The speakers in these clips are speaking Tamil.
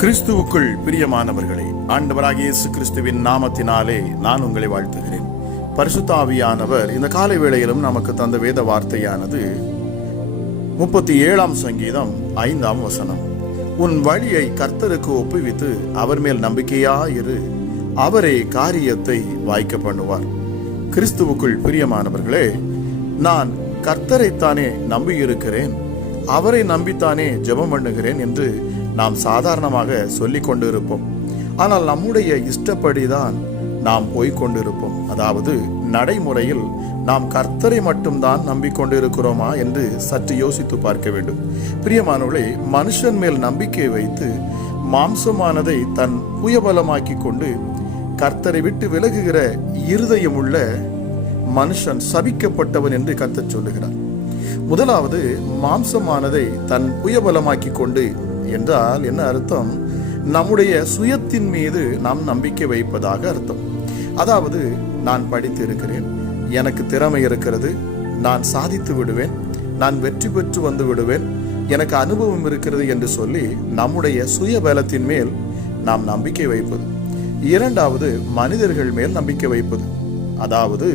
கிறிஸ்துவுக்குள் பிரியமானவர்களே, ஆண்டவராகிய இயேசு கிறிஸ்துவின் நாமத்தினாலே நான் உங்களை வாழ்த்துகிறேன். பரிசுத்த ஆவியானவர் இந்த காலை வேளையிலும் நமக்கு தந்த வேத வார்த்தையானது 37ஆம் சங்கீதம் 5ஆம் வசனம். உன் வழியை கர்த்தருக்கு ஒப்புவித்து அவர் மேல் நம்பிக்கையாயிரு, அவரே காரியத்தை வாய்க்க பண்ணுவார். கிறிஸ்துவுக்குள் பிரியமானவர்களே, நான் கர்த்தரைத்தானே நம்பியிருக்கிறேன், அவரை நம்பித்தானே ஜெபம் பண்ணுகிறேன் என்று நாம் சாதாரணமாக சொல்லிக் கொண்டு இருப்போம். ஆனால் நம்முடைய இஷ்டப்படிதான் நாம் போய்கொண்டிருப்போம். அதாவது நடைமுறையில் நாம் கர்த்தரை மட்டும்தான் நம்பிக்கொண்டு இருக்கிறோமா என்று சற்று யோசித்து பார்க்க வேண்டும். பிரியமானவர்களே, மனுஷன் மேல் நம்பிக்கை வைத்து மாம்சமானதை தன் புயபலமாக்கி கொண்டு கர்த்தரை விட்டு விலகுகிற இருதயம் உள்ள மனுஷன் சபிக்கப்பட்டவன் என்று கர்த்தர் சொல்லுகிறார். முதலாவது, மாம்சமானதை தன் புயபலமாக்கி கொண்டு என்றால் என்ன அர்த்தம்? நம்முடைய சுயத்தின் மீது நாம் நம்பிக்கை வைப்பதாக அர்த்தம். அதாவது, நான் படித்து இருக்கிறேன், எனக்கு திறமை இருக்கிறது, நான் சாதித்து விடுவேன், நான் வெற்றி பெற்று வந்து விடுவேன், எனக்கு அனுபவம் இருக்கிறது என்று சொல்லி நம்முடைய சுய பலத்தின் மேல் நாம் நம்பிக்கை வைப்பது. இரண்டாவது, மனிதர்கள் மேல் நம்பிக்கை வைப்பது. அதாவது,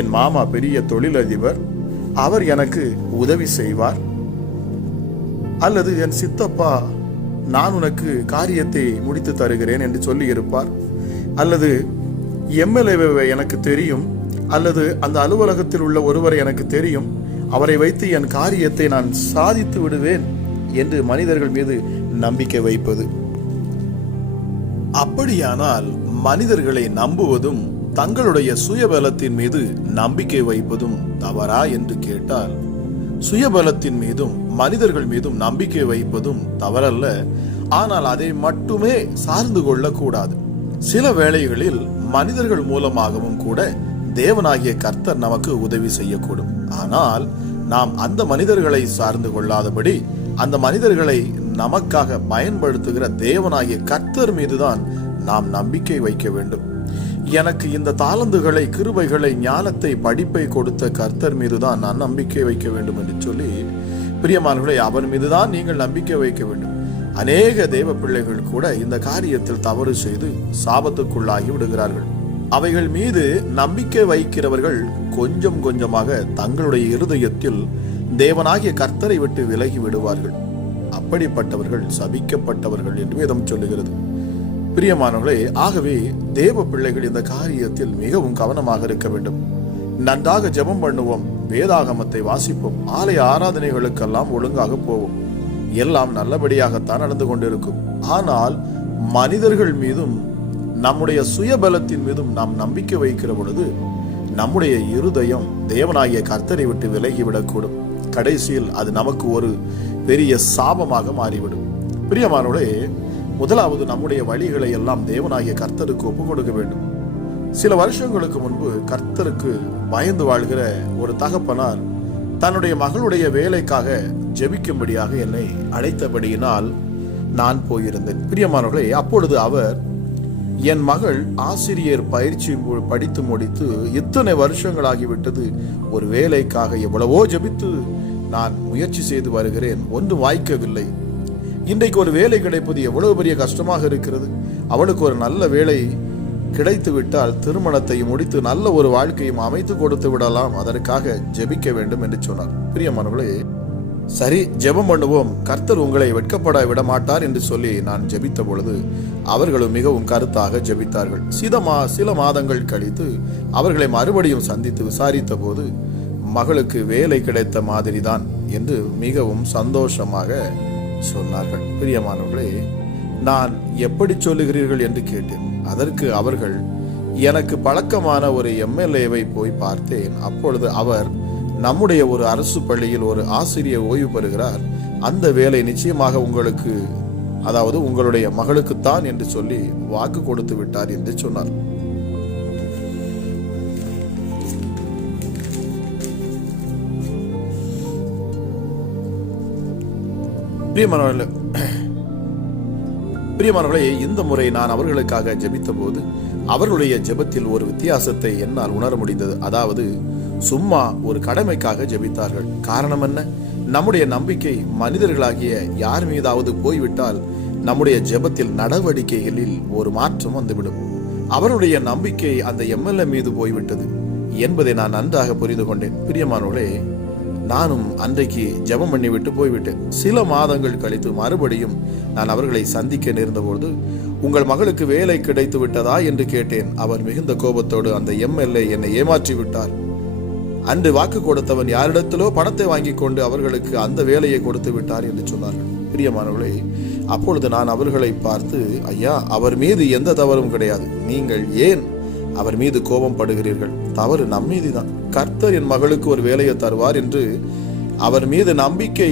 என் மாமா பெரிய தொழிலதிபர், அவர் எனக்கு உதவி செய்வார், அல்லது என் சித்தப்பா நான் உனக்கு காரியத்தை முடித்து தருகிறேன் என்று சொல்லி இருப்பார், அல்லது எம்எல்ஏ எனக்கு தெரியும், அல்லது அந்த அலுவலகத்தில் உள்ள ஒருவரை எனக்கு தெரியும், அவரை வைத்து என் காரியத்தை நான் சாதித்து விடுவேன் என்று மனிதர்கள் மீது நம்பிக்கை வைப்பது. அப்படியானால் மனிதர்களை நம்புவதும் தங்களுடைய சுயபலத்தின் மீது நம்பிக்கை வைப்பதும் தவறா என்று கேட்டால், சுயபலத்தின் மீதும் மனிதர்கள் மீதும் நம்பிக்கை வைப்பதும் தவறல்ல. ஆனால் அதை மட்டுமே சார்ந்து கொள்ளக்கூடாது. சில வேளைகளில் மனிதர்கள் மூலமாகவும் கூட தேவனாகிய கர்த்தர் நமக்கு உதவி செய்யக்கூடும். ஆனால் நாம் அந்த மனிதர்களை சார்ந்து கொள்ளாதபடி அந்த மனிதர்களை நமக்காக பயன்படுத்துகிற தேவனாகிய கர்த்தர் மீதுதான் நாம் நம்பிக்கை வைக்க வேண்டும். எனக்கு இந்த தாளந்துகளை, கிருபைகளை, ஞானத்தை, படிப்பை கொடுத்த கர்த்தர் மீதுதான் நான் நம்பிக்கை வைக்க வேண்டும் என்று சொல்லி, பிரியமானவர்களே, அவர் மீதுதான் நீங்கள் நம்பிக்கை வைக்க வேண்டும். அநேக தேவ பிள்ளைகள் கூட இந்த காரியத்தில் தவறு செய்து சாபத்துக்குள்ளாகி விடுகிறார்கள். அவைகள் மீது நம்பிக்கை வைக்கிறவர்கள் கொஞ்சம் கொஞ்சமாக தங்களுடைய இருதயத்தில் தேவனாகிய கர்த்தரை விட்டு விலகி விடுவார்கள். அப்படிப்பட்டவர்கள் சபிக்கப்பட்டவர்கள் என்று வேதம் சொல்லுகிறது. பிரியமானவர்களே, ஆகவே தேவ பிள்ளைகள் இந்த காரியத்தில் மிகவும் கவனமாக இருக்க வேண்டும். நன்றாக ஜெபம் பண்ணுவோம், வேதாகமத்தை வாசிப்போம், ஆலய ஆராதனைகளுக்கெல்லாம் ஒழுங்காக போவோம், எல்லாம் நல்லபடியாகத்தான் நடந்து கொண்டிருக்கும். ஆனால் மனிதர்கள் மீதும் நம்முடைய சுயபலத்தின் மீதும் நாம் நம்பிக்கை வைக்கிற பொழுது நம்முடைய இருதயம் தேவனாகிய கர்த்தரை விட்டு விலகிவிடக்கூடும். கடைசியில் அது நமக்கு ஒரு பெரிய சாபமாக மாறிவிடும். பிரியமானவர்களே, முதலாவது நம்முடைய வழிகளை எல்லாம் தேவனாகிய கர்த்தருக்கு ஒப்பு கொடுக்க வேண்டும். சில வருஷங்களுக்கு முன்பு கர்த்தருக்கு பயந்து வாழ்கிற ஒரு தகப்பனார் தன்னுடைய மகளுடைய வேலைக்காக ஜெபிக்கும்படியாக என்னை அழைத்தபடியினால் நான் போயிருந்தேன். பிரியமானவர்களே, அப்பொழுது அவர், என் மகள் ஆசிரியர் பயிற்சி படித்து முடித்து இத்தனை வருஷங்களாகிவிட்டது, ஒரு வேலைக்காக எவ்வளவோ ஜெபித்து நான் முயற்சி செய்து வருகிறேன், ஒன்றும் வாய்க்கவில்லை, இன்றைக்கு ஒரு வேலை கிடைப்பது எவ்வளவு பெரிய கஷ்டமாக இருக்கிறது, அவளுக்கு ஒரு நல்ல வேலை கிடைத்து விட்டால் திருமணத்தை முடித்து நல்ல ஒரு வாழ்க்கையும் அமைத்து கொடுத்து விடலாம், அதற்காக ஜெபிக்க வேண்டும் என்று சொன்னார். பிரியமானவர்களே, சரி ஜெபம் பண்ணுவோம், கர்த்தர் உங்களை வெட்கப்பட விட மாட்டார் என்று சொல்லி நான் ஜெபித்த பொழுது அவர்களும் மிகவும் கருத்தாக ஜெபித்தார்கள். சில மாதங்கள் கழித்து அவர்களை மறுபடியும் சந்தித்து விசாரித்த போது மகளுக்கு வேலை கிடைத்த மாதிரி தான் என்று மிகவும் சந்தோஷமாக சொன்னார்கள். பிரியமானவர்களே, நான் எப்படி சொல்லுகிறீர்கள் என்று கேட்டேன். அதற்கு அவர்கள், எனக்கு பழக்கமான ஒரு எம்எல்ஏவை போய் பார்த்தேன், அப்பொழுது அவர் நம்முடைய ஒரு அரசு பள்ளியில் ஒரு ஆசிரியர் ஓய்வு பெறுகிறார், அந்த வேலை நிச்சயமாக உங்களுக்கு, அதாவது உங்களுடைய மகளுக்குத்தான் என்று சொல்லி வாக்கு கொடுத்து விட்டார் என்று சொன்னார். பிரியமானவர்களே, இந்த முறை நான் அவர்களுக்காக ஜெபித்த போது அவர்களுடைய ஜெபத்தில் ஒரு வித்தியாசத்தை என்னால் உணர முடிந்தது. அதாவது, சும்மா ஒரு கடமைக்காக ஜெபித்தார்கள். காரணம் என்ன? நம்முடைய நம்பிக்கை மனிதர்களாகிய யார் மீதாவது போய்விட்டால் நம்முடைய ஜெபத்தில் நடவடிக்கைகளில் ஒரு மாற்றம் வந்துவிடும். அவருடைய நம்பிக்கை அந்த எம்எல்ஏ மீது போய்விட்டது என்பதை நான் நன்றாக புரிந்து கொண்டேன். பிரியமானவர்களே, நானும் அன்றைக்கு ஜெபம் பண்ணிவிட்டு போய்விட்டேன். சில மாதங்கள் கழித்து மறுபடியும் நான் அவர்களை சந்திக்க நேர்ந்தபோது, உங்கள் மகளுக்கு வேலை கிடைத்து விட்டதா என்று கேட்டேன். அவர் மிகுந்த கோபத்தோடு, அந்த எம்எல்ஏ என்னை ஏமாற்றி விட்டார், அன்று வாக்கு கொடுத்தவன் யாரிடத்திலோ பணத்தை வாங்கி கொண்டு அவர்களுக்கு அந்த வேலையை கொடுத்து விட்டார் என்று சொன்னார்கள். பிரியமானவர்களே, அப்பொழுது நான் அவர்களை பார்த்து, ஐயா, அவர் மீது எந்த தவறும் கிடையாது, நீங்கள் ஏன் அவர் மீது கோபம் படுகிறீர்கள்? தவறு நம் மீதுதான். கர்த்தர் என் மகளுக்கு ஒரு வேலையை தருவார் என்று அவர் மீது நம்பிக்கை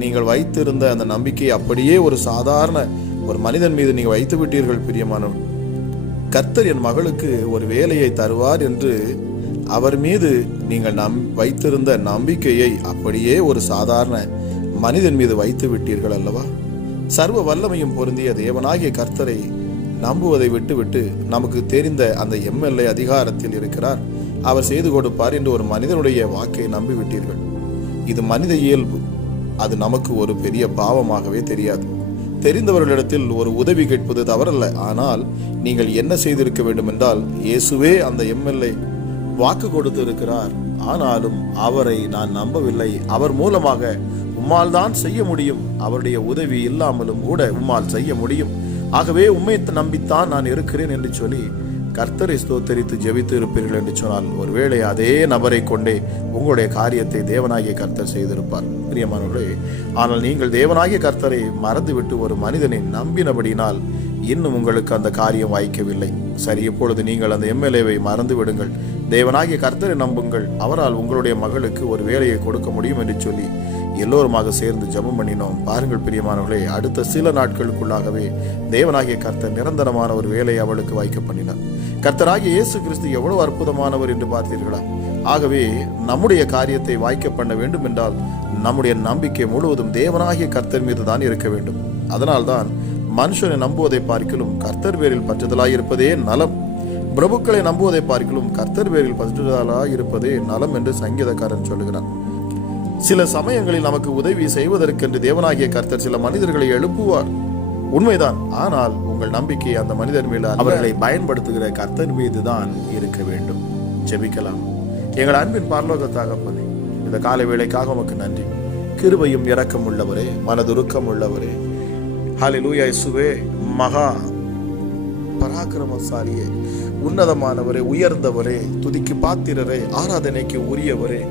நீங்கள் வைத்திருந்த அந்த நம்பிக்கை அப்படியே ஒரு சாதாரண ஒரு மனிதன் மீது நீங்கள் வைத்து விட்டீர்கள். பிரியமானவர், கர்த்தர் என் மகளுக்கு ஒரு வேலையை தருவார் என்று அவர் மீது நீங்கள் வைத்திருந்த நம்பிக்கையை அப்படியே ஒரு சாதாரண மனிதன் மீது வைத்து விட்டீர்கள் அல்லவா? சர்வ வல்லமையும் பொருந்திய தேவனாகிய கர்த்தரை நம்புவதை விட்டுவிட்டு நமக்கு தெரிந்த அந்த எம்எல்ஏ அதிகாரத்தில் இருக்கிறார், அவர் செய்து கொடுப்பார் என்று ஒரு மனிதனுடைய வாக்கை நம்பிவிட்டீர்கள். இது மனித இயல்பு. அது நமக்கு ஒரு பெரிய பாவமாகவே தெரியாது. தெரிந்தவர்களிடத்தில் ஒரு உதவி கேட்பது தவறல்ல. ஆனால் நீங்கள் என்ன செய்திருக்க வேண்டும் என்றால், இயேசுவே அந்த எம்எல்ஏ வாக்கு கொடுத்து இருக்கிறார், ஆனாலும் அவரை நான் நம்பவில்லை, அவர் மூலமாக உம்மால் தான் செய்ய முடியும், அவருடைய உதவி இல்லாமலும் கூட உம்மால் செய்ய முடியும், ஆகவே உம்மை நம்பித்தான் நான் இருக்கிறேன் என்று சொல்லி கர்த்தரை ஸ்தோத்தரித்து ஜெபித்து இருப்பீர்கள் என்று சொன்னால், ஒருவேளை அதே நபரை கொண்டே உங்களுடைய காரியத்தை தேவனாகிய கர்த்தர் செய்திருப்பார். பிரியமானவர்களே, ஆனால் நீங்கள் தேவனாகிய கர்த்தரை மறந்துவிட்டு ஒரு மனிதனை நம்பினபடினால் இன்னும் உங்களுக்கு அந்த காரியம் வாய்க்கவில்லை. சரி, இப்பொழுது நீங்கள் அந்த எம்எல்ஏவை மறந்து விடுங்கள், தேவனாகிய கர்த்தரை நம்புங்கள், அவரால் உங்களுடைய மகளுக்கு ஒரு வேலையை கொடுக்க முடியும் என்று சொல்லி எல்லோருமாக சேர்ந்து ஜெபம் பண்ணினோம். பாருங்கள் பிரியமானவர்களே, அடுத்த சில நாட்களுக்குள்ளாகவே தேவனாகிய கர்த்தர் நிரந்தரமான ஒரு வேலையை அவளுக்கு வாய்க்க பண்ணினார். கர்த்தராகிய இயேசு கிறிஸ்து எவ்வளவு அற்புதமானவர் என்று பார்த்தீர்களா? ஆகவே நம்முடைய காரியத்தை வாய்க்க பண்ண வேண்டும் என்றால் நம்முடைய நம்பிக்கை முழுவதும் தேவனாகிய கர்த்தர் மீது தான் இருக்க வேண்டும். அதனால்தான் மனுஷனை நம்புவதை பார்க்கலும் கர்த்தர் பேரில் பற்றுதலாய் இருப்பதே நலம், பிரபுக்களை நம்புவதை பார்க்கலும் கர்த்தர் பேரில் பற்றுதலாய் இருப்பதே நலம் என்று சங்கீதக்காரன் சொல்லுகிறான். சில சமயங்களில் நமக்கு உதவி செய்வதற்கென்று தேவனாகிய கர்த்தர் சில மனிதர்களை எழுப்புவார், உண்மைதான். ஆனால் உங்கள் நம்பிக்கை அந்த மனிதர் மேல் அவர்களை பயன்படுத்துகிற கர்த்தர் மீது தான் இருக்க வேண்டும். ஜெபிக்கலாம். எங்கள் அன்பின் பரலோக தகப்பனே, இந்த காலை வேளைக்காக உமக்கு நன்றி. கிருபையும் இரக்கம் உள்ளவரே, மனதுருக்கம் உள்ளவரே, ஹல்லேலூயா இயேசுவே, மகா பராக்கிரமசாலியே, உன்னதமானவரே, உயர்ந்தவரே, துதிக்கு பாத்திரரே, ஆராதனைக்கு உரியவரே,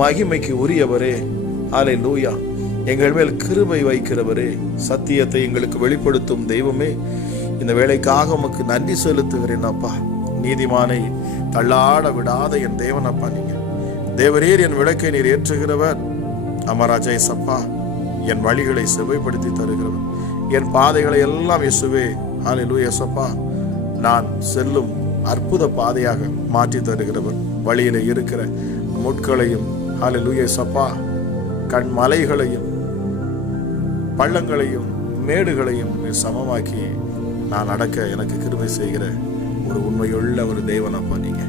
மகிமைக்கு உரியவரே, ஹல்லேலூயா, எங்கள் மேல் கிருபை வைக்கிறவரே, சத்தியத்தை எங்களுக்கு வெளிப்படுத்தும் தெய்வமே, இந்த வேளைக்காக உமக்கு நன்றி செலுத்துகிறேன் அப்பா. நீதிமானை தள்ளாட விடாத என் தேவன் அப்பா, நீங்க தேவரீர், என் விளக்கை நீர் ஏற்றுகிறவர். அமராஜா இயேசப்பா, என் வழிகளை செவ்வைப்படுத்தி தருகிறவர், என் பாதைகளை எல்லாம் இயேசுவே, ஹல்லேலூயா இயேசப்பா, நான் செல்லும் அற்புத பாதையாக மாற்றி தருகிறவர். வழியில இருக்கிற முட்களையும், ஹல்லேலூயா இயேசப்பா, கண்மலைகளையும் பள்ளங்களையும் மேடுகளையும் சமமாக்கி நான் நடக்க எனக்கு கிருபை செய்கிற ஒரு உண்மையுள்ள ஒரு தேவன் அப்பா நீங்க.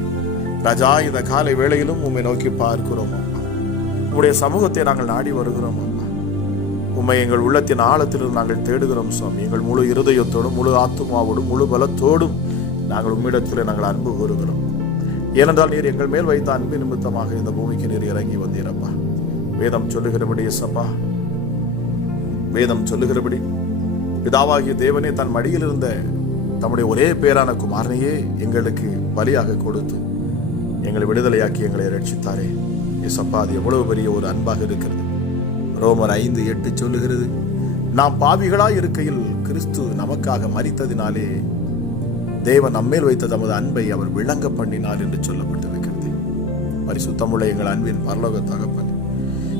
ராஜா, இந்த காலை வேளையிலும் உம்மை நோக்கி பார்க்கிறோம் அப்பா. உம்முடைய சமூகத்தை நாங்கள் நாடி வருகிறோம் அப்பா. உம்மை எங்கள் உள்ளத்தின் ஆழத்திலிருந்து நாங்கள் தேடுகிறோம் சுவாமி. எங்கள் முழு இருதயத்தோடும், முழு ஆத்துமாவோடும், முழு பலத்தோடும் நாங்கள் உம்மிடத்தில் நாங்கள் அன்பு கூறுகிறோம். ஏனென்றால் நீர் எங்கள் மேல் வைத்த அன்பு நிமித்தமாக இந்த பூமிக்கு நீர் இறங்கி வந்தீரப்பா. வேதம் சொல்லுகிறபடி இயேசப்பா, வேதம் சொல்லுகிறபடி பிதாவாகிய தேவனே தன் மடியில் இருந்த தம்முடைய ஒரே பேரான குமாரனையே எங்களுக்கு பலியாக கொடுத்து எங்களை விடுதலையாக்கி எங்களை ரட்சித்தாரே இயேசப்பா. அது எவ்வளவு பெரிய ஒரு அன்பாக இருக்கிறது. ரோமர் 5:8 சொல்லுகிறது, நாம் பாவிகளாய் இருக்கையில் கிறிஸ்து நமக்காக மரித்ததினாலே தேவன் நம்மேல் வைத்த தமது அன்பை அவர் விளங்க பண்ணினார் என்று சொல்லப்பட்டிருக்கிறது. பரிசுத்தமுள்ள எங்கள் அன்பின் பரலோக தகப்பன்,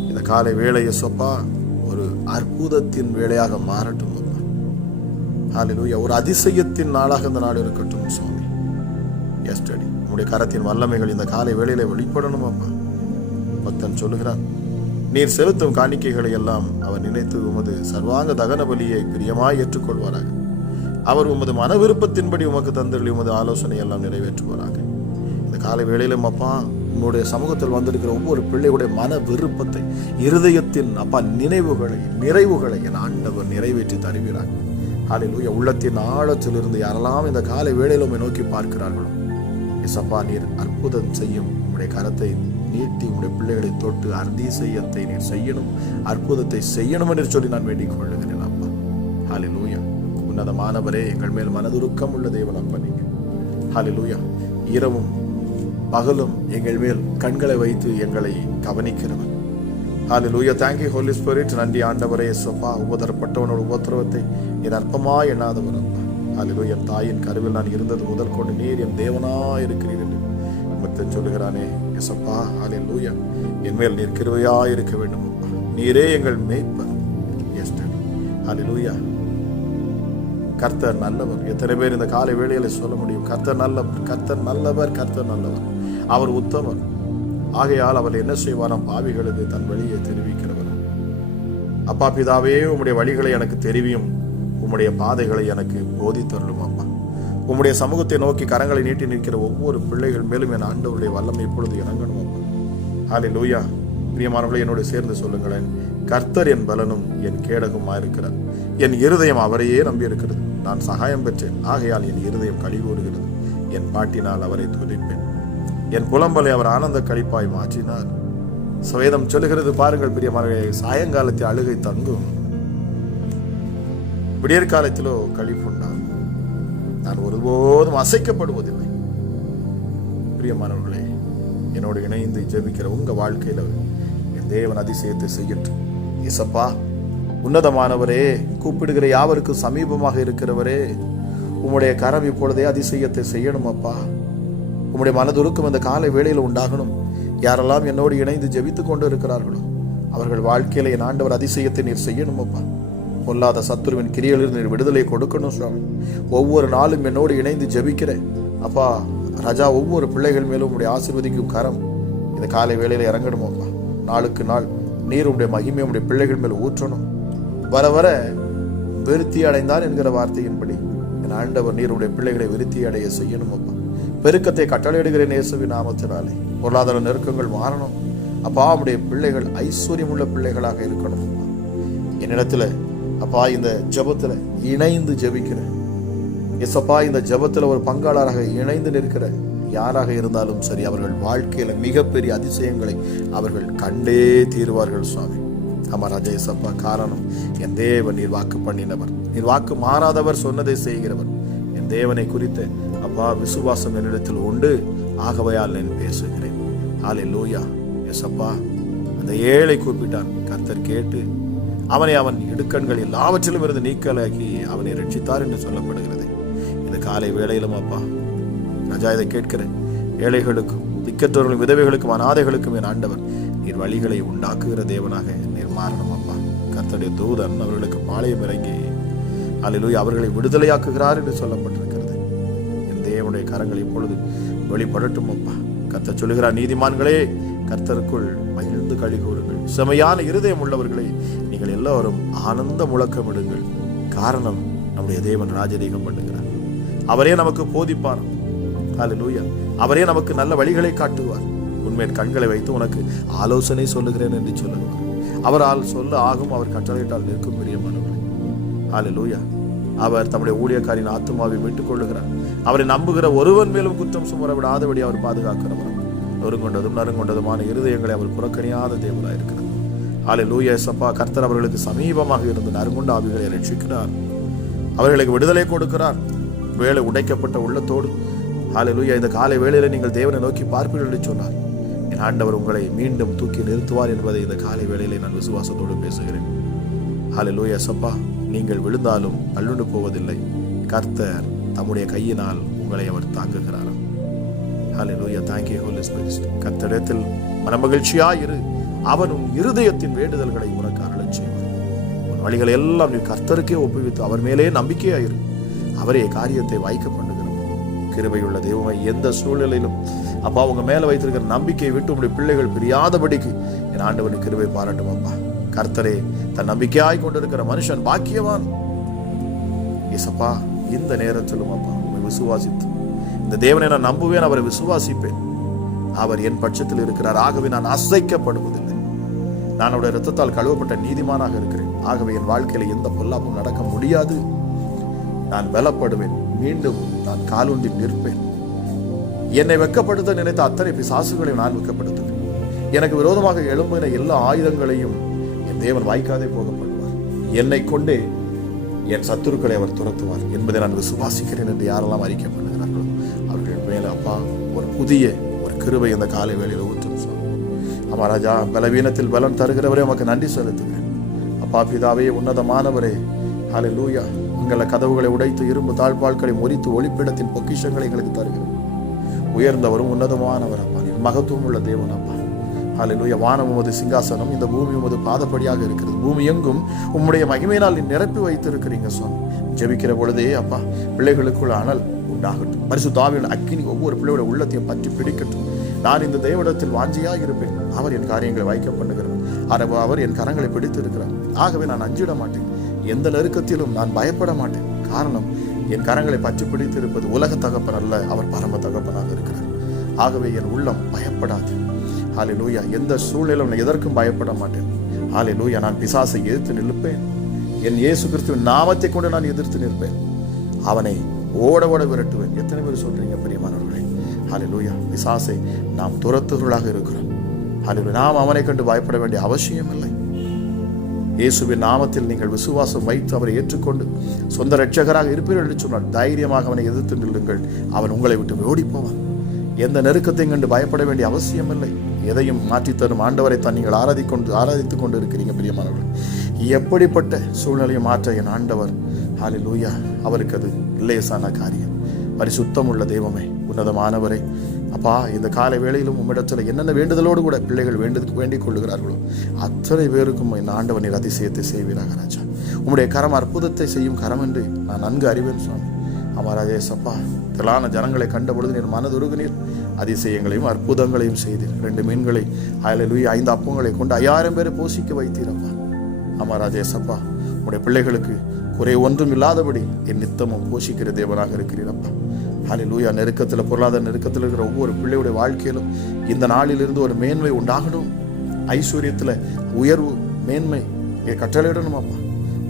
இந்த காலை வேளை இயேசப்பா ஒரு அற்புதத்தின் வேளையாக மாறட்டும் அப்பா. ஹல்லேலூயா, ஒரு அதிசயத்தின் நாளாக இந்த நாள் இருக்கட்டும் சுவாமி. எஸ்டடி உம்முடைய கரத்தின் வல்லமைகள் இந்த காலை வேளையில வெளிப்படணும் அப்பா. பக்தன் சொல்லுகிறான், நீர் செலுத்தும் காணிக்கைகளை எல்லாம் அவர் நினைத்து உமது சர்வாங்க தகன பலியை பிரியமாய் ஏற்றுக்கொள்வாராக. அவர் உமது மன விருப்பத்தின்படி உமக்கு தந்தருளி உமது ஆலோசனை எல்லாம் நிறைவேற்றுவாராக. இந்த காலை வேளையிலும் அப்பா உன்னுடைய சமூகத்தில் வந்திருக்கிற ஒவ்வொரு பிள்ளைகளுடைய மன விருப்பத்தை, இருதயத்தின் அப்பா நிறைவுகளை என் ஆண்டவர் நிறைவேற்றி தருகிறார். ஹல்லேலூயா. உள்ளத்தின் ஆழத்திலிருந்து யாரெல்லாம் இந்த காலை வேளையில உம்மை நோக்கி பார்க்கிறார்களோ, இயேசப்பா, நீர் அற்புதம் செய்யும். உம்முடைய கரத்தை நீட்டி உம்முடைய பிள்ளைகளை தொட்டு அதிசயத்தை நீர் செய்யணும், அற்புதத்தை செய்யணும் என்று சொல்லி நான் வேண்டிக் கொள்ளுகிறேன் அப்பா. ஹல்லேலூயா. உன்னதமானவரே, எங்கள் மேல் மனதுருக்கம் உள்ள தேவன் அப்பா நீங்க. ஹல்லேலூயா. இரவும் பகலும் எங்கள் மேல் கண்களை வைத்து எங்களை கவனிக்கிறவர். ஹல்லேலூயா. Thank you Holy Spirit. நன்றி ஆண்டவரே. இயேசுப்பா, உபதரப்பட்டவனோட உபத்திரவத்தை நீர் அற்பமாய் எண்ணாதவர் அப்பா. ஹல்லேலூயா. என் தாயின் கருவில் நான் இருந்தது முதல் கொண்டு நீர் என் தேவனாய் இருக்கிறீர் என்று பக்தன் சொல்லுகிறானே. இயேசுப்பா, ஹல்லேலூயா. என் மேல் நீர் கிருபையாய் இருக்க வேண்டும் அப்பா. நீரே எங்கள் மேய்ப்பர். Yes daddy. ஹல்லேலூயா. கர்த்தர் நல்லவர். எத்தனை பேர் இந்த காலை வேளையில சொல்ல முடியும்? கர்த்தர் நல்லவர், கர்த்தர் நல்லவர், கர்த்தர் நல்லவர். அவர் உத்தமர். ஆகையால் அவர் என்ன செய்வாராம்? பாவிகளுக்கு தன் வழியை தெரிவிக்கிறவர். அப்பா பிதாவே, உம்முடைய வழிகளை எனக்கு தெரிவியும், உம்முடைய பாதைகளை எனக்கு போதித்தருளும் அப்பா. உம்முடைய சமூகத்தை நோக்கி கரங்களை நீட்டி நிற்கிற ஒவ்வொரு பிள்ளைகள் மேலும் என் ஆண்டவருடைய வல்லமை இப்பொழுது இறங்கணும் அப்பா. ஹல்லேலூயா. பிரியமானவர்களை என்னோடு சேர்ந்து சொல்லுங்களேன். கர்த்தர் என் பலனும் என் கேடகமா இருக்கிறார். என் இருதயம் அவரையே நம்பி இருக்கிறது. நான் சகாயம் பெற்றேன், ஆகையால் என் இருதயம் களி கூறுகிறது. என் பாட்டினால் அவரை துதிப்பேன். என் புலம்பலை அவர் ஆனந்த களிப்பாய் மாற்றினார். வேதம் சொல்லுகிறது பாருங்கள் பிரியமானவர்களே, சாயங்காலத்தில் அழுகை தங்கும், விடியற்காலத்திலோ களிப்புண்டாகும். நான் ஒருபோதும் அசைக்கப்படுவதில்லை. பிரியமானவர்களே, என்னோடு இணைந்து ஜெபிக்கிற உங்க வாழ்க்கையில என் தேவன் அதிசயத்தை செய்யட்டும். இயேசப்பா, உன்னதமானவரே, கூப்பிடுகிற யாவருக்கு சமீபமாக இருக்கிறவரே, உம்முடைய கரம் இப்பொழுதே அதிசயத்தை செய்யணும் அப்பா. உம்முடைய மனதுருக்கம் இந்த காலை வேளையில் உண்டாகணும். யாரெல்லாம் என்னோடு இணைந்து ஜெபித்துக் கொண்டு இருக்கிறார்களோ அவர்கள் வாழ்க்கையில என் ஆண்டவர் அதிசயத்தை நீர் செய்யணும் அப்பா. பொல்லாத சத்துருவின் கிரியைகளில் நீர் விடுதலை கொடுக்கணும் சுவாமி. ஒவ்வொரு நாளும் என்னோடு இணைந்து ஜெபிக்கிறேன் அப்பா ராஜா. ஒவ்வொரு பிள்ளைகள் மேலும் உடைய ஆசீர்வதிக்கும் கரம் இந்த காலை வேளையில இறங்கணும் அப்பா. நாளுக்கு நாள் நீர் உடைய மகிமை உடைய பிள்ளைகள் மேல் ஊற்றணும். வர வர விருத்தி அடைந்தான் என்கிற வார்த்தையின்படி என் ஆண்டவர் நீருடைய பிள்ளைகளை விருத்தி அடைய செய்யணும் அப்பா. பெருக்கத்தை கட்டளையிடுகிறேன் இயேசுவின் நாமத்தினாலே. பொருளாதார நெருக்கங்கள் மாறணும் அப்பா. உடைய பிள்ளைகள் ஐஸ்வர்யம் உள்ள பிள்ளைகளாக இருக்கணும் அப்பா. என்னிடத்துல அப்பா இந்த ஜபத்துல இணைந்து ஜெபிக்கிறேன் இயேசப்பா. இந்த ஜபத்துல ஒரு பங்காளராக இணைந்து நிற்கிற யாராக இருந்தாலும் சரி, அவர்கள் வாழ்க்கையில மிகப்பெரிய அதிசயங்களை அவர்கள் கண்டே தீருவார்கள் சுவாமி. ஆமா ராஜா இயேசப்பா. காரணம், என் தேவன் நீர் வாக்கு பண்ணினவர், நீர் வாக்கு மாறாதவர், சொன்னதை செய்கிறவர். என் தேவனை குறித்த அப்பா விசுவாசம் என்னிடத்தில் உண்டு, ஆகவையால் நான் பேசுகிறேன். ஹல்லேலூயா. இயேசப்பா, அந்த ஏழை கூப்பிட்டான், கர்த்தர் கேட்டு அவனை அவன் இடுக்கண்கள் எல்லாவற்றிலும் இருந்து நீக்கலாக்கி அவனை ரட்சித்தார் என்று சொல்லப்படுகிறது. இந்த காலை வேளையிலும் அப்பா ராஜா இதை கேட்கிறேன். ஏழைகளுக்கும் திக்கற்றவர்களும் விதவைகளுக்கும் அநாதைகளுக்கும் என் ஆண்டவர் நீர் வழிகளை உண்டாக்குகிற தேவனாக நீர் மாறணும் அப்பா. கர்த்தருடைய தூதன் அவர்களுக்கு பாளையம் இறங்கி அல்லேலூயா அவர்களை விடுதலையாக்குகிறார் என்று சொல்லப்பட்டிருக்கிறது. என் தேவனுடைய கரங்கள் இப்பொழுது வெளிப்படட்டும் அப்பா. கர்த்தர் சொல்லுகிறார், நீதிமான்களே கர்த்தருக்குள் மகிழ்ந்து களி கூறுங்கள், செமையான இருதயம் உள்ளவர்களை நீங்கள் எல்லாரும் ஆனந்த முழக்கமிடுங்கள். காரணம், நம்முடைய தேவன் ராஜரீகம் பண்ணுகிறார். அவரே நமக்கு போதிப்பார். ஹல்லேலூயா. அவரே நமக்கு நல்ல வழிகளை காட்டுவார். உன்மேல் கண்களை வைத்து உனக்கு ஆலோசனை சொல்லுகிறேன் என்று சொல்லுவார். அவரால் சொல்ல ஆகும், அவர் கட்டளையிட்டால் நிற்கும் பிரியமானவர்களே. ஹல்லேலூயா. அவர் தம்முடைய ஊழியக்காரின் ஆத்துமாவை மீட்டுக் கொள்ளுகிறார். அவரை நம்புகிற ஒருவன் மேலும் குற்றம் சுமர விடாதபடி அவர் பாதுகாக்கிறவர். நொறுங்கொண்டதும் நறுங்கொண்டதுமான இருதயங்களை அவர் புறக்கணியாத தேவனாய் இருக்கிறார். ஹல்லேலூயா. சப்பா, கர்த்தர் அவர்களுக்கு சமீபமாக இருந்து நறுங்கொண்ட ஆவிகளை ரட்சிக்கிறார். அவர்களுக்கு விடுதலை கொடுக்கிறார். வேலை உடைக்கப்பட்ட உள்ளத்தோடு ஹல்லேலூயா இந்த காலை வேளையில நீங்கள் தேவனை நோக்கி பார்ப்பீர்கள் என்று சொன்னார். என் ஆண்டவர் உங்களை மீண்டும் தூக்கி நிறுத்துவார் என்பதை இந்த காலை வேளையிலே நான் விசுவாசத்தோடு பேசுகிறேன். ஹல்லேலூயா. சப்பா, நீங்கள் விழுந்தாலும் கல்லுண்டு போவதில்லை. கர்த்தர் தம்முடைய கையினால் உங்களை அவர் தாங்குகிறார். ஹல்லேலூயா. Thank you Holy Spirit. கர்த்தரிடத்தில் மனமகிழ்ச்சியாயிரு, அவன் உன் இருதயத்தின் வேண்டுதல்களை உனக்கு அருளச் செய்வார். உன் வழிகளை எல்லாம் நீ கர்த்தருக்கே ஒப்புவித்து அவர் மேலே நம்பிக்கையாயிரு. அவரே காரியத்தை வாய்க்க பண்ணுகிறவர். கிருபையுள்ள தெய்வமே, எந்த சூழ்நிலையிலும் அப்பா உங்க மேல வைத்திருக்கிற நம்பிக்கையை விட்டு உங்களுடைய பிள்ளைகள் பிரியாதபடிக்கு என் ஆண்டவனுக்கு கிருபை பாராட்டும் அப்பா. கர்த்தரே தன் நம்பிக்கையாய் கொண்டிருக்கிற மனுஷன் பாக்கியவான். இயேசப்பா, இந்த நேரத்திலும் அப்பா உண்மை விசுவாசித்து இந்த தேவனை நான் நம்புவேன், அவரை விசுவாசிப்பேன். அவர் என் பட்சத்தில் இருக்கிறார். ஆகவே நான் அசைக்கப்படுவதில்லை. நான் அவருடைய இரத்தத்தால் கழுவப்பட்ட நீதிமானாக இருக்கிறேன். ஆகவே என் வாழ்க்கையில எந்த பொல்லாப்பும் நடக்க முடியாது. நான் பலப்படுவேன். மீண்டும் நான் காலூன்றி நிற்பேன். என்னை வெட்கப்படுத்த நினைத்த அத்தனை பிசாசுகளையும் நான் வெட்கப்படுத்துவேன். எனக்கு விரோதமாக எழும்பின எல்லா ஆயுதங்களையும் என் தேவன் வாய்க்காதே போகப்படுவார். என்னை கொண்டே என் சத்துருக்களை அவர் துரத்துவார் என்பதை நான் விசுவாசிக்கிறேன் என்று யாரெல்லாம் அறிக்கை பண்ணுகிறார்களோ அவர்கள் மேல அப்பா ஒரு புதிய ஒரு கிருபை இந்த காலை வேளையில் ஊற்றும். அம்மா ராஜா, பலவீனத்தில் பலன் தருகிறவரே உமக்கு நன்றி செலுத்துகிறேன். அப்பா பிதாவே, உன்னதமானவரே, ஹல்லேலூயா. எங்களை கதவுகளை உடைத்து இரும்பு தாழ்பால்களை முறித்து ஒளிப்பிடத்தின் பொக்கிஷங்களை எங்களுக்கு தருகிறோம். உயர்ந்தவரும் உன்னதமானவர் அப்பா, மகத்துவம் உள்ள தேவன் அப்பா. ஹல்லேலூயா. வானம் உமது சிங்காசனம், இந்த பூமி உமது பாதப்படியாக இருக்கிறது. பூமி எங்கும் உம்முடைய மகிமையினால் நீ நிரப்பி வைத்திருக்கிறீங்க சுவாமி. ஜெபிக்கிற பொழுதே அப்பா பிள்ளைகளுக்குள்ள அனல் உண்டாகட்டும். பரிசுத்த ஆவியின் அக்கினி ஒவ்வொரு பிள்ளையோட உள்ளத்தையும் பற்றி பிடிக்கட்டும். நான் இந்த தேவனிடத்தில் வாஞ்சியாக இருப்பேன். அவர் என் காரியங்களை வாய்க்க பண்ணுகிறார். அவர் என் கரங்களை பிடித்து இருக்கிறார். ஆகவே நான் அஞ்சிட மாட்டேன். எந்த நெருக்கத்திலும் நான் பயப்பட மாட்டேன். காரணம், என் கரங்களை பற்றி பிடித்து இருப்பது உலக தகப்பன் அல்ல, அவர் பரம தகப்பனாக இருக்கிறார். ஆகவே என் உள்ளம் பயப்படாது. ஹல்லேலூயா. எந்த சூழ்நிலையும் நான் எதற்கும் பயப்பட மாட்டேன். ஹல்லேலூயா. நான் பிசாசை எதிர்த்து நிற்பேன். என் இயேசு கிறிஸ்துவின் நாமத்தை கொண்டு நான் எதிர்த்து நிற்பேன். அவனை ஓட ஓட விரட்டுவேன். எத்தனை பேர் சொல்றீங்க பிரியமானவர்களே? ஹல்லேலூயா. பிசாசை நாம் துரத்துகளாக இருக்கிறோம். ஹல்லேலூயா. நாம் அவனை கண்டு பயப்பட வேண்டிய அவசியம் இல்லை. இயேசுவின் நாமத்தில் நீங்கள் விசுவாசம் வைத்து அவரை ஏற்றுக்கொண்டு சொந்த இரட்சகராக இருப்பீர்கள் என்று சொன்னால் தைரியமாக அவனை எதிர்த்து நில்லுங்கள். அவன் உங்களை விட்டு ஓடி போவான். எந்த நெருக்கத்தையும் கண்டு பயப்பட வேண்டிய அவசியம் இல்லை. எதையும் மாற்றித்தரும் ஆண்டவரை தான் நீங்கள் ஆராதித்துக் கொண்டு இருக்கிறீங்க பிரியமானவர்கள். எப்படிப்பட்ட சூழ்நிலையை மாற்ற என் ஆண்டவர், ஹல்லேலூயா, அவருக்கு அது லேசான காரியம். பரிசுத்தம் உள்ள தெய்வமே, உன்னதமானவரை அப்பா, இந்த காலை வேளையிலும் உம்மிடத்தில் என்னென்ன வேண்டுதலோடு கூட பிள்ளைகள் வேண்டிக் கொள்ளுகிறார்களோ அத்தனை பேருக்கும் என் ஆண்டவர் நீர் அதிசயத்தை செய்வீராக ராஜா. உம்முடைய கரம் அற்புதத்தை செய்யும் கரம் என்று நான் நன்கு அறிவேன் சுவாமி. அமராஜேசப்பா, திரளான ஜனங்களை கண்ட பொழுது நீர் மனதுருகினீர். அதிசயங்களையும் அற்புதங்களையும் செய்தீர். 2 மீன்களை 5 அப்பங்களை கொண்டு 5000 பேரை போஷிக்க வைத்தீரப்பா. அமராஜேசப்பா, உம்முடைய பிள்ளைகளுக்கு குறை ஒன்றும் இல்லாதபடி என் நித்தமும் போஷிக்கிற தேவனாக இருக்கிறீரப்பா. ஹல்லேலூயா. நெருக்கத்தில், பொருளாதார நெருக்கத்தில் இருக்கிற ஒவ்வொரு பிள்ளையுடைய வாழ்க்கையிலும் இந்த நாளிலிருந்து ஒரு மேன்மை உண்டாகணும். ஐஸ்வர்யத்தில் உயர்வு, மேன்மை கட்டளையிடணும் அப்பா.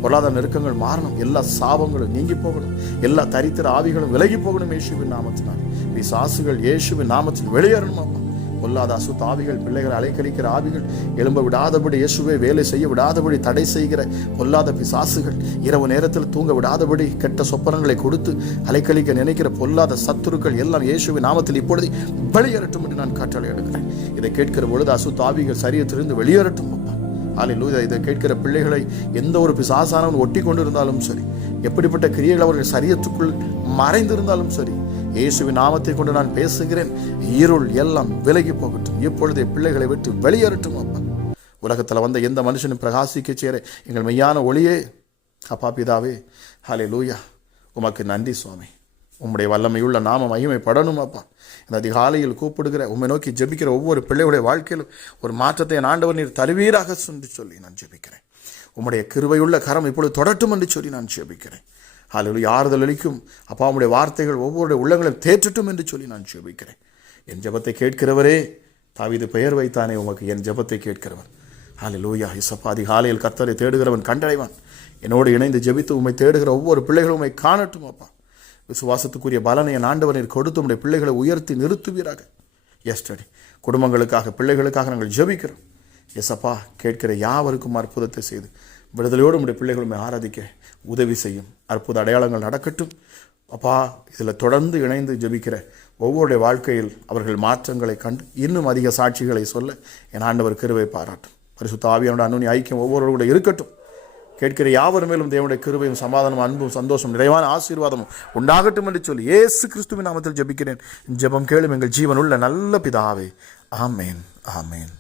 பொருளாதார நெருக்கங்கள் மாறணும். எல்லா சாபங்களும் நீங்கி போகணும். எல்லா தரித்திர ஆவிகளும் விலகி போகணும் இயேசுவின் நாமத்தினால். பிசாசுகள் இயேசுவின் நாமத்தில் வெளியேறணும் அப்பா. பொல்லாத அசுத்த ஆவிகள், பிள்ளைகளை அலைக்கழிக்கிற ஆவிகள், எழும்ப விடாதபடி, இயேசுவை வேலை செய்ய விடாதபடி தடை செய்கிற பொல்லாத பிசாசுகள், இரவு நேரத்தில் தூங்க விடாதபடி கெட்ட சொப்பனங்களை கொடுத்து அலைக்கழிக்க நினைக்கிற பொல்லாத சத்துருக்கள் எல்லாம் இயேசுவின் நாமத்தில் இப்பொழுது வெளியேறட்டும் என்று நான் கட்டளை எடுக்கிறேன். இதை கேட்கிற பொழுது அசுத்த ஆவிகள் சரீரத்திலிருந்து வெளியேறட்டும் அப்பா. ஹல்லேலூயா. இதை கேட்கிற பிள்ளைகளை எந்த ஒரு பிசாசானவன் ஒட்டி கொண்டிருந்தாலும் சரி, எப்படிப்பட்ட கிரியைகள் அவர்கள் சரீரத்துக்குள் மறைந்திருந்தாலும் சரி, இயேசுவின் நாமத்தை கொண்டு நான் பேசுகிறேன். இருள் எல்லாம் விலகி போகட்டும். இப்பொழுதே பிள்ளைகளை விட்டு வெளியேறட்டும் அப்பா. உலகத்தில் வந்த எந்த மனுஷனும் பிரகாசிக்க சேர எங்கள் மெய்யான ஒளியே அப்பா பிதாவே, ஹல்லேலூயா, உமக்கு நன்றி சுவாமி. உம்முடைய வல்லமையுள்ள நாம மகிமைப்படணும் அப்பா. இந்த அதிகாலையில் கூப்பிடுகிற உம்மை நோக்கி ஜெபிக்கிற ஒவ்வொரு பிள்ளையுடைய வாழ்க்கையிலும் ஒரு மாற்றத்தை என் ஆண்டவர் நீர் தருவீராக சொல்லி நான் ஜெபிக்கிறேன். உம்முடைய கிருபையுள்ள கரம் இப்பொழுது தொடட்டும் என்று சொல்லி நான் ஜெபிக்கிறேன். ஹல்லேலூயா. ஆறுதல் அளிக்கும் அப்பா, உம்முடைய வார்த்தைகள் ஒவ்வொரு உள்ளங்களும் தேற்றட்டும் என்று சொல்லி நான் ஜெபிக்கிறேன். என் ஜெபத்தை கேட்கிறவரே, தாவீது பெயர் வைத்தானே உமக்கு என் ஜெபத்தை கேட்கிறவர். ஹல்லேலூயா. இசப்பா, அதிகாலையில் கர்த்தரை தேடுகிறவன் கண்டடைவான். என்னோடு இணைந்து ஜெபித்து உம்மை தேடுகிற ஒவ்வொரு பிள்ளைகளும் உம்மை காணட்டும் அப்பா. விசுவாசத்துக்குரிய பலனை என் ஆண்டவர் நீர் கொடுத்து உம்முடைய பிள்ளைகளை உயர்த்தி நிறுத்துவீராக. எஸ்டடி குடும்பங்களுக்காக, பிள்ளைகளுக்காக நாங்கள் ஜெபிக்கிறோம். எஸ்அப்பா, கேட்கிற யாவருக்கும் அற்புதத்தை செய்து விடுதலையோடு உம்முடைய பிள்ளைகளுமே ஆராதிக்க உதவி செய்யும். அற்புத அடையாளங்கள் நடக்கட்டும் அப்பா. இதில் தொடர்ந்து இணைந்து ஜெபிக்கிற ஒவ்வொருடைய வாழ்க்கையில் அவர்கள் மாற்றங்களை கண்டு இன்னும் அதிக சாட்சிகளை சொல்ல என் ஆண்டவர் கிருபை பாராட்டும். பரிசுத்த ஆவியானோட அன்னுனி ஐக்கியம் ஒவ்வொரு கூட இருக்கட்டும். கேட்கிற யாவர் மேலும் தேவனுடைய கிருபையும் சமாதானம், அன்பும், சந்தோஷம், நிறைவான ஆசீர்வாதமும் உண்டாகட்டும் என்று சொல்லி இயேசு கிறிஸ்துவின் நாமத்தில் ஜெபிக்கிறேன். ஜெபம் கேளும் எங்கள் ஜீவனுள்ள நல்ல பிதாவே. ஆமேன், ஆமேன்.